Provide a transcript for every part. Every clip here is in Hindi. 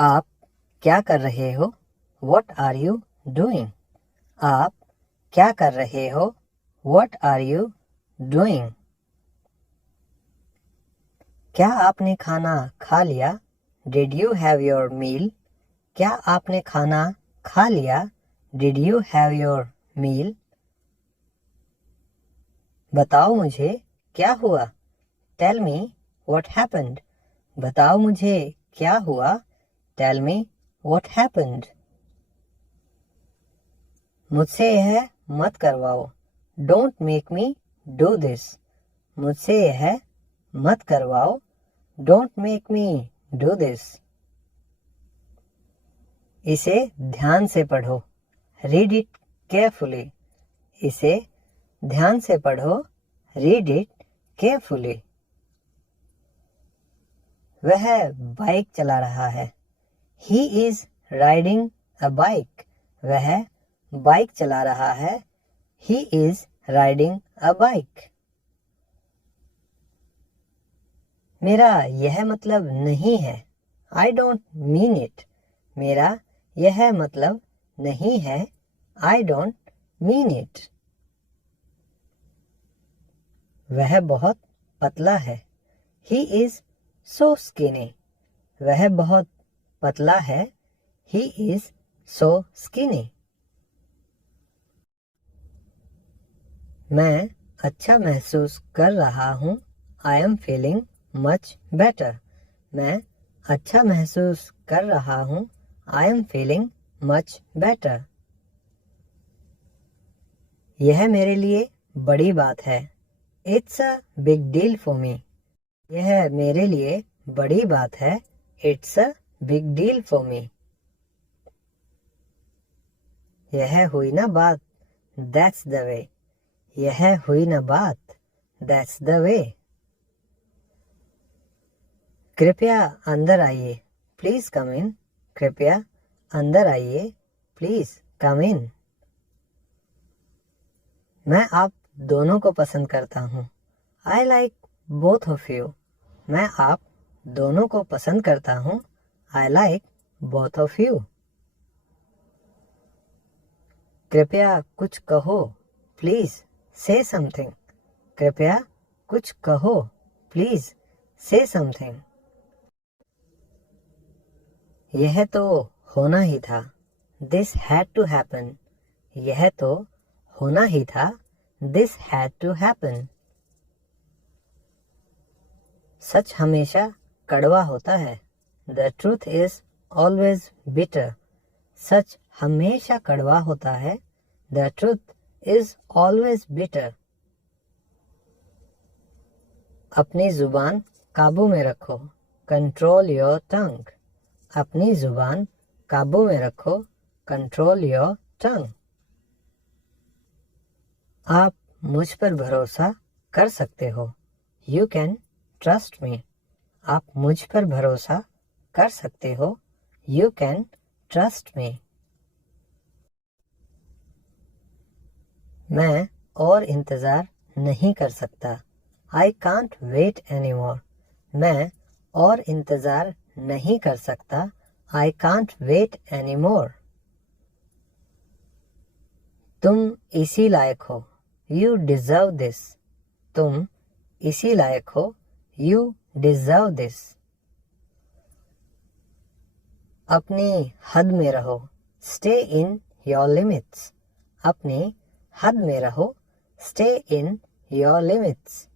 आप क्या कर रहे हो? What are you doing? आप क्या कर रहे हो? What are you doing? क्या आपने खाना खा लिया? Did you have your meal? क्या आपने खाना खा लिया? Did you have your meal? बताओ मुझे क्या हुआ? Tell me what happened. बताओ मुझे क्या हुआ? Tell me what happened. मुझसे यह मत करवाओ. Don't make me do this. मुझसे यह मत करवाओ. Don't make me do this. इसे ध्यान से पढ़ो. Read it carefully. इसे ध्यान से पढ़ो. Read it carefully. वह बाइक चला रहा है. He is riding a bike. वह बाइक चला रहा है. He is riding a bike. मेरा यह मतलब नहीं है. I don't mean it. मेरा यह मतलब नहीं है. I don't mean it. वह बहुत पतला है. He is so skinny. वह बहुत पतला है. He is so skinny. मैं अच्छा महसूस कर रहा हूँ. I am feeling much better. मैं अच्छा महसूस कर रहा हूँ. I am feeling much better. यह मेरे लिए बड़ी बात है. It's a big deal for me. यह मेरे लिए बड़ी बात है. It's a big deal for me. यह हुई ना बात. That's the way. यह हुई ना बात. That's the way. कृपया अंदर आइए. Please come in. कृपया अंदर आइए. Please come in. मैं आप दोनों को पसंद करता हूँ. I like both of you. मैं आप दोनों को पसंद करता हूँ. I like both of you. कृपया कुछ कहो. Please say something. कृपया कुछ कहो. Please say something. यह तो होना ही था. This had to happen. यह तो होना ही था. This had to happen. सच हमेशा कड़वा होता है. The truth is always bitter. सच हमेशा कड़वा होता है. The truth is always bitter. अपनी जुबान काबू में रखो. Control your tongue. अपनी जुबान काबू में रखो. Control your tongue. आप मुझ पर भरोसा कर सकते हो. You can trust me. आप मुझ पर भरोसा कर सकते हो. You can trust me. मैं और इंतज़ार नहीं कर सकता. I can't wait anymore. मैं और इंतज़ार नहीं कर सकता. I can't wait anymore. तुम इसी लायक हो. You deserve this. तुम इसी लायक हो. You deserve this. अपनी हद में रहो. Stay in your limits. अपनी हद में रहो. Stay in your limits.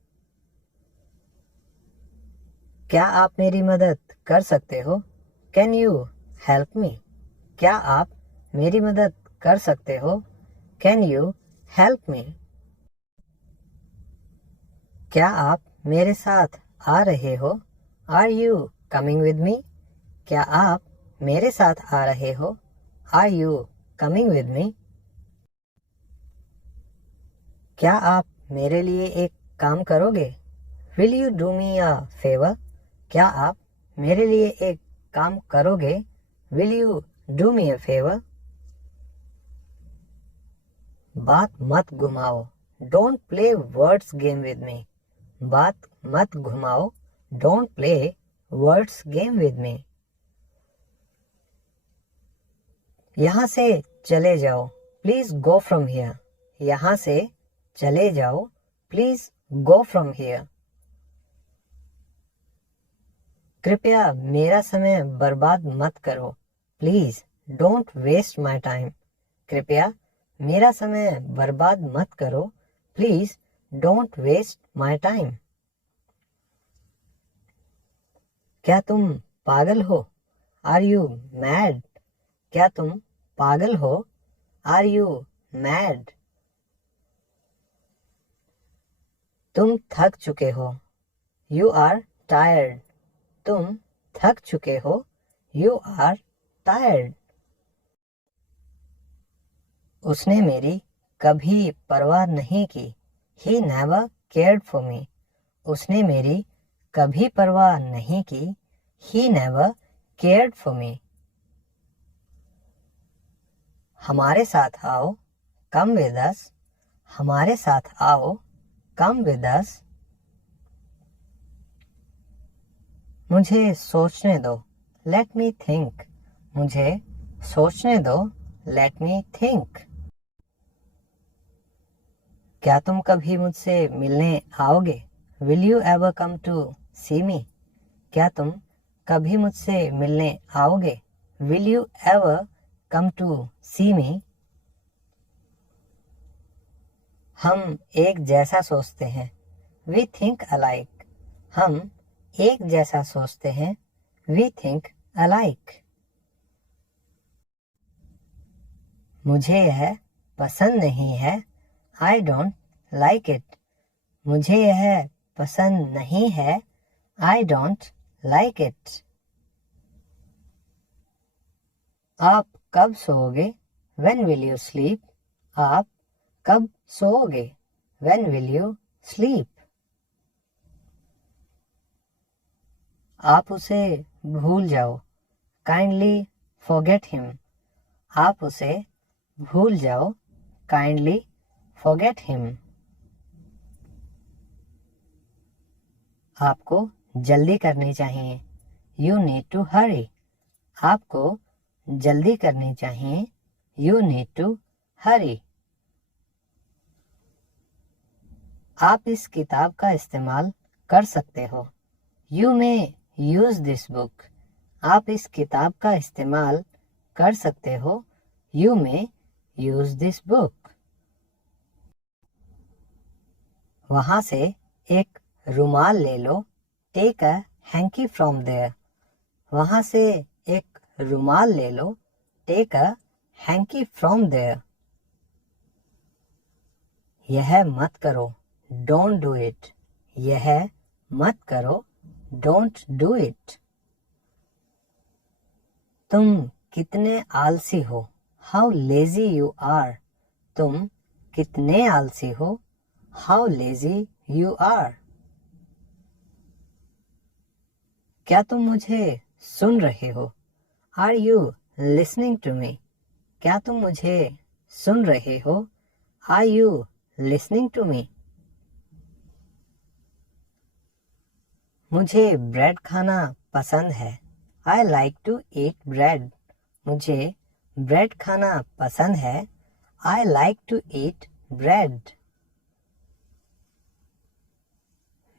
क्या आप मेरी मदद कर सकते हो? Can you help me? क्या आप मेरी मदद कर सकते हो? Can you help me? क्या आप मेरे साथ आ रहे हो? Are you coming with me? क्या आप मेरे साथ आ रहे हो? Are you coming with me? क्या आप मेरे लिए एक काम करोगे? Will you do me a favor? क्या आप मेरे लिए एक काम करोगे? Will you do me a favor? बात मत घुमाओ. Don't play words game with me. बात मत घुमाओ. Don't play words game with me. यहाँ से चले जाओ, प्लीज गो फ्रॉम हियर। यहाँ से चले जाओ, प्लीज गो फ्रॉम हियर। कृपया मेरा समय बर्बाद मत करो, please don't waste my time. कृपया मेरा समय बर्बाद मत करो, please don't waste my time. क्या तुम पागल हो? Are you mad? क्या तुम पागल हो? Are you mad? तुम थक चुके हो, यू आर टायर्ड। तुम थक चुके हो, यू आर टायर्ड। उसने मेरी कभी परवाह नहीं की, he never cared for me. उसने मेरी कभी परवाह नहीं की, he never cared for me. हमारे साथ आओ, कम विद अस। हमारे साथ आओ, कम विद अस। मुझे सोचने दो, लेट मी थिंक। मुझे सोचने दो, लेट मी थिंक। क्या तुम कभी मुझसे मिलने आओगे? Will you ever come to see me? क्या तुम कभी मुझसे मिलने आओगे? Will you ever come to see me? हम एक जैसा सोचते हैं, वी थिंक अलाइक। हम एक जैसा सोचते हैं, वी थिंक अलाइक। मुझे यह पसंद नहीं है, आई डोंट लाइक इट। मुझे यह पसंद नहीं है, आई डोंट लाइक इट। आप कब सोओगे? When will you sleep? आप कब सोओगे? When will you sleep? आप उसे भूल जाओ, काइंडली फॉरगेट हिम। आप उसे भूल जाओ, काइंडली फॉरगेट हिम। आपको जल्दी करनी चाहिए, यू नीड टू हरी। आपको जल्दी करनी चाहिए, यू नीड टू हरी। आप इस किताब का इस्तेमाल कर सकते हो, you may use this book. आप इस किताब का इस्तेमाल कर सकते हो, you may use this book. वहां से एक रुमाल ले लो, take a hanky from there. वहां से एक रुमाल ले लो, take a hanky from there. यह मत करो, डोंट डू इट। यह मत करो, डोंट डू इट। तुम कितने आलसी हो, हाउ लेजी यू आर। तुम कितने आलसी हो, हाउ लेजी यू आर। क्या तुम मुझे सुन रहे हो? Are you listening to me? क्या तुम मुझे सुन रहे हो? Are you listening to me? मुझे ब्रेड खाना पसंद है, I like to eat bread. मुझे ब्रेड खाना पसंद है, I like to eat bread.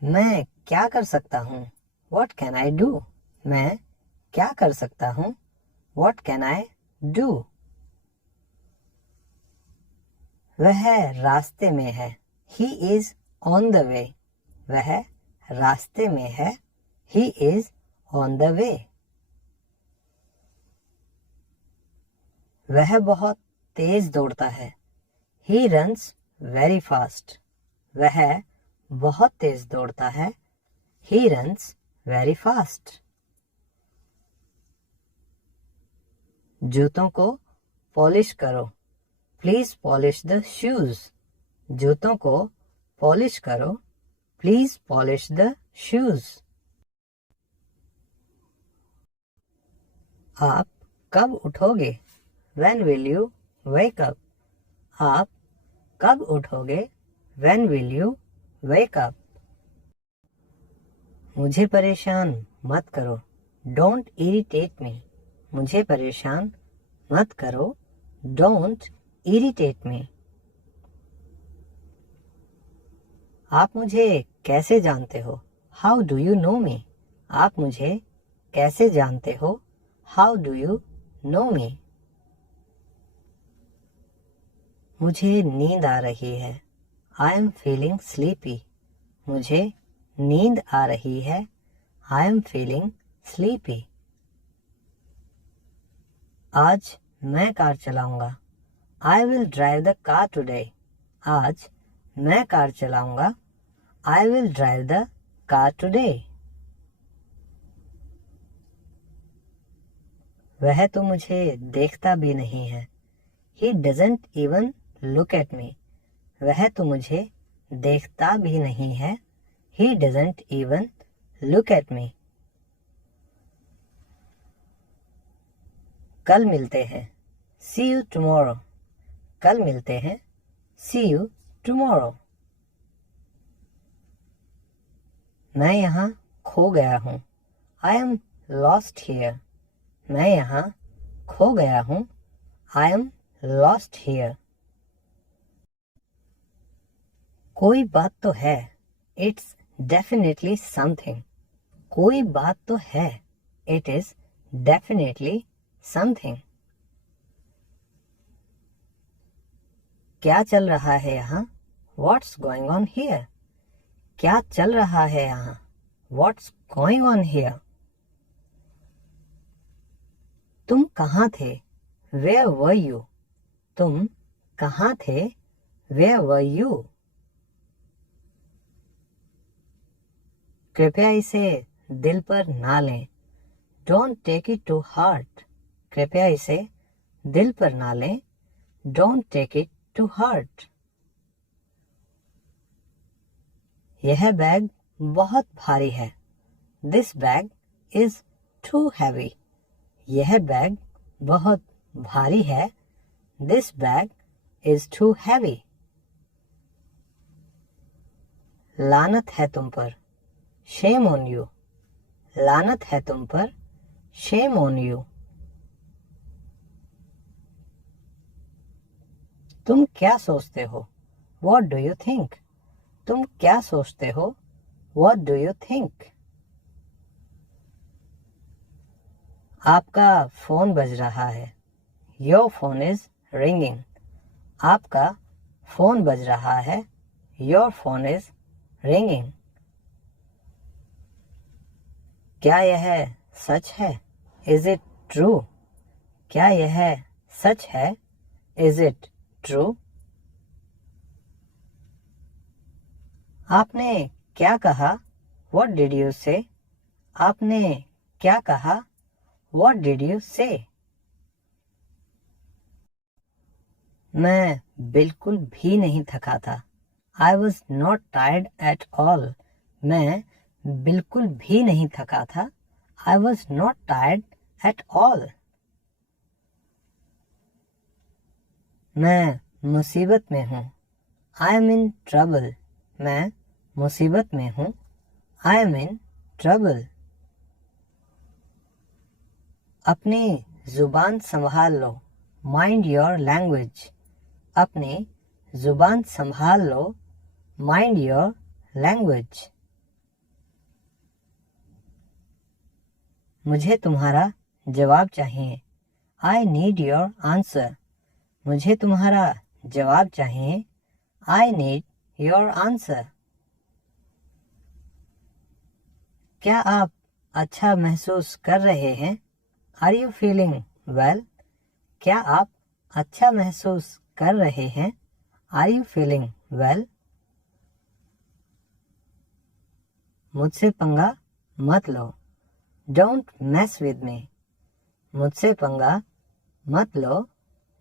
मैं क्या कर सकता हूँ? What can I do? मैं क्या कर सकता हूँ? What can I do? वह रास्ते में है, He is on the way. वह रास्ते में है, He is on the way. वह बहुत तेज दौड़ता है, He runs very fast. वह बहुत तेज दौड़ता है, He runs very fast. जूतों को पॉलिश करो, प्लीज पॉलिश द शूज। जूतों को पॉलिश करो, प्लीज पॉलिश द शूज। आप कब उठोगे? When will you wake up? आप कब उठोगे? When will you wake up? मुझे परेशान मत करो, Don't irritate me. मुझे परेशान मत करो, don't irritate me. आप मुझे कैसे जानते हो? How do you know me? आप मुझे कैसे जानते हो? How do you know me? मुझे नींद आ रही है. I am feeling sleepy. मुझे नींद आ रही है. I am feeling sleepy. आज मैं कार चलाऊंगा. I will drive the car today. आज मैं कार चलाऊंगा. I will drive the car today. वह तो मुझे देखता भी नहीं है. He doesn't even look at me. वह तो मुझे देखता भी नहीं है. He doesn't even look at me. कल मिलते हैं. See you tomorrow. कल मिलते हैं. See you tomorrow. मैं यहाँ खो गया हूँ. I am lost here. मैं यहाँ खो गया हूँ. I am lost here. कोई बात तो है. It's definitely something. कोई बात तो है. It is definitely something. क्या चल रहा है यहाँ? What's going on here? क्या चल रहा है यहाँ? What's going on here? तुम कहाँ थे? Where were you? तुम कहाँ थे? Where were you? कृपया इसे दिल पर ना लें. Don't take it to heart. कृपया इसे दिल पर ना लें. Don't take it to heart. यह बैग बहुत भारी है. This bag is too heavy. यह बैग बहुत भारी है. This bag is too heavy. लानत है तुम पर. Shame on you. लानत है तुम पर. Shame on you. तुम क्या सोचते हो? What do you think? तुम क्या सोचते हो? What do you think? आपका फोन बज रहा है. Your phone is ringing. आपका फोन बज रहा है. Your phone is ringing. क्या यह सच है? Is it true? क्या यह सच है? Is it true? आपने क्या कहा? What did you say? आपने क्या कहा? What did you say? मैं बिल्कुल भी नहीं थका था. I was not tired at all. मैं बिल्कुल भी नहीं थका था. I was not tired at all. मैं मुसीबत में हूँ. I am in trouble. मैं मुसीबत में हूँ. I am in trouble. अपनी जुबान संभाल लो. Mind your language. अपनी जुबान संभाल लो. Mind your language. मुझे तुम्हारा जवाब चाहिए. I need your answer. मुझे तुम्हारा जवाब चाहिए. I need your answer. क्या आप अच्छा महसूस कर रहे हैं? Are you feeling well? क्या आप अच्छा महसूस कर रहे हैं? Are you feeling well? मुझसे पंगा मत लो. Don't mess with me. मुझसे पंगा मत लो.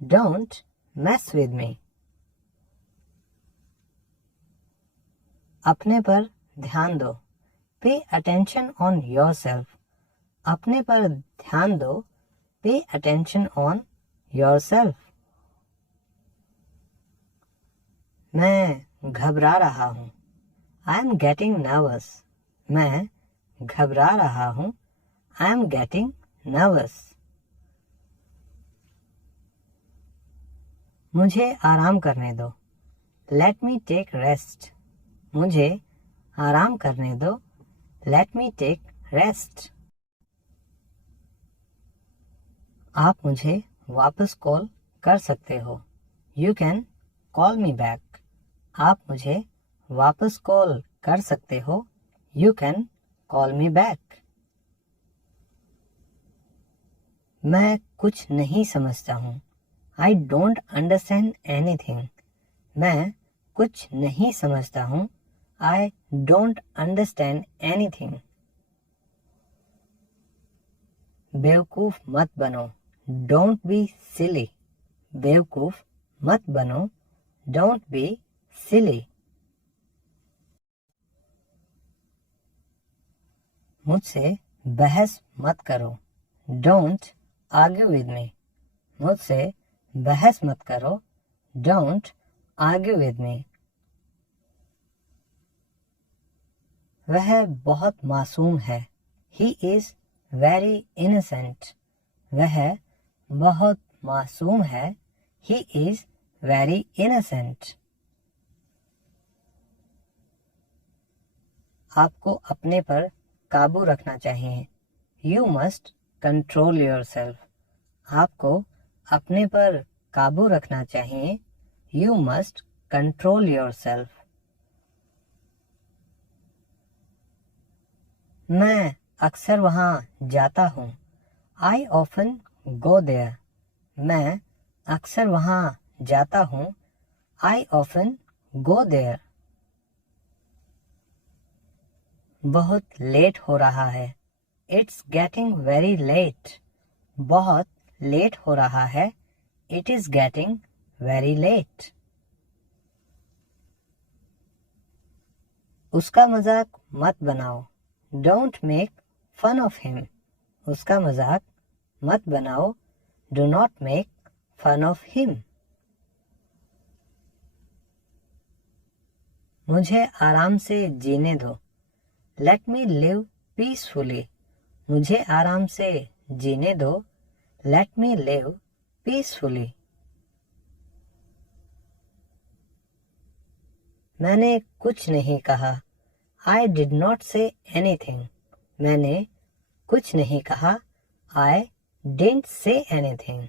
Don't mess with me. अपने पर ध्यान दो. Pay attention on yourself. अपने पर ध्यान दो. Pay attention on yourself. मैं घबरा रहा हूँ. I am getting nervous. मैं घबरा रहा हूँ. I am getting nervous. मुझे आराम करने दो। Let me take rest. मुझे आराम करने दो। Let me take rest. आप मुझे वापस कॉल कर सकते हो। You can call me back. आप मुझे वापस कॉल कर सकते हो। You can call me back. मैं कुछ नहीं समझता हूँ। I don't understand anything. मैं कुछ नहीं समझता हूँ। I don't understand anything. बेवकूफ मत बनो। Don't be silly. बेवकूफ मत बनो। Don't be silly. मुझसे बहस मत करो। Don't argue with me. मुझसे बहस मत करो। Don't argue with me. वह बहुत मासूम है। He is very innocent. वह बहुत मासूम है। He is very innocent. आपको अपने पर काबू रखना चाहिए। You must control yourself. आपको अपने पर काबू रखना चाहिए। You must control yourself. मैं अक्सर वहाँ जाता हूँ। I often go there. मैं अक्सर वहाँ जाता हूँ। I often go there. बहुत लेट हो रहा है। It's getting very late. बहुत लेट हो रहा है। It is getting very late. उसका मजाक मत बनाओ। Don't make fun of him. उसका मजाक मत बनाओ। Do not make fun of him. मुझे आराम से जीने दो। Let me live peacefully. मुझे आराम से जीने दो। Let me live peacefully. मैंने कुछ नहीं कहा। I did not say anything. मैंने कुछ नहीं कहा। I didn't say anything.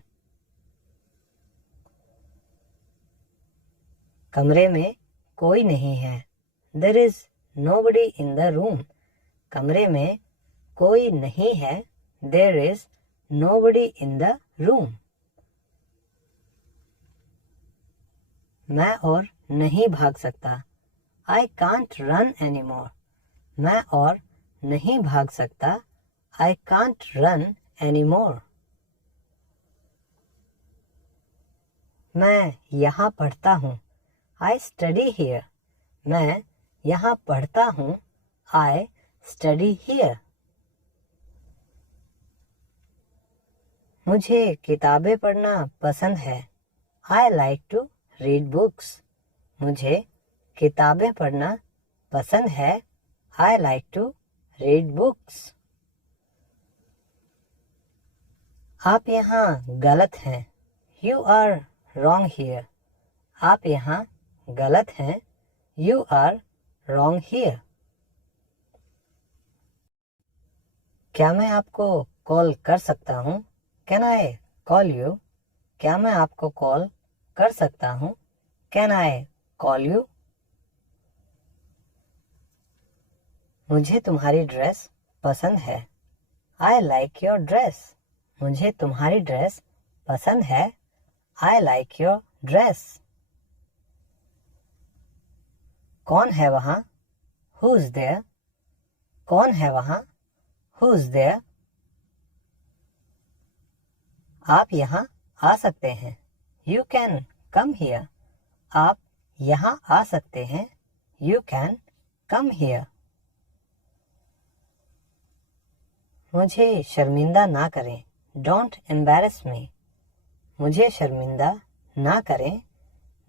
कमरे में कोई नहीं है। There is nobody in the room. कमरे में कोई नहीं है। There is nobody in the room. मैं और नहीं भाग सकता। I can't run anymore. मैं और नहीं भाग सकता। I can't run anymore. मैं यहाँ पढ़ता हूँ। I study here. मैं यहाँ पढ़ता हूँ। I study here. मुझे किताबें पढ़ना पसंद है। I like to read books. मुझे किताबें पढ़ना पसंद है। I like to read books. आप यहाँ गलत हैं। You are wrong here. आप यहाँ गलत हैं। You are wrong here. क्या मैं आपको कॉल कर सकता हूँ? Can I call you? क्या मैं आपको कॉल कर सकता हूँ? Can I call you? मुझे तुम्हारी ड्रेस पसंद है। I like your dress. मुझे तुम्हारी ड्रेस पसंद है। I like your dress. कौन है वहाँ? Who's there? कौन है वहाँ? Who's there? आप यहाँ आ सकते हैं। You can come here. आप यहाँ आ सकते हैं। You can come here. मुझे शर्मिंदा ना करें। Don't embarrass me. मुझे शर्मिंदा ना करें।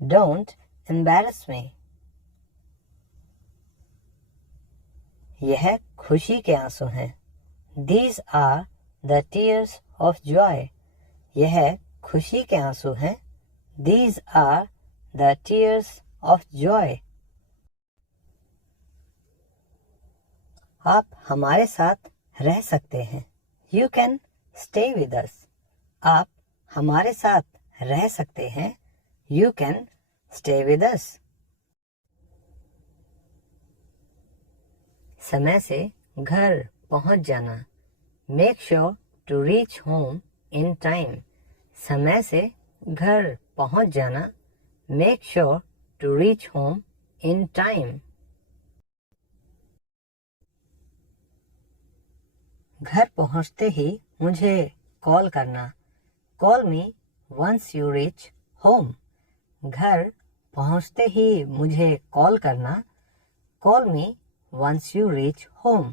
Don't embarrass me. यह खुशी के आंसू हैं। These are the tears of joy. यह खुशी के आंसू हैं। These are the tears of joy. आप हमारे साथ रह सकते हैं. You can stay with us. आप हमारे साथ रह सकते हैं. You can stay with us. समय से घर पहुंच जाना. Make sure to reach home in time. समय से घर पहुंच जाना. Make sure to reach home in time. घर पहुंचते ही मुझे कॉल करना. Call me once you reach home. घर पहुंचते ही मुझे कॉल करना. Call me once you reach home.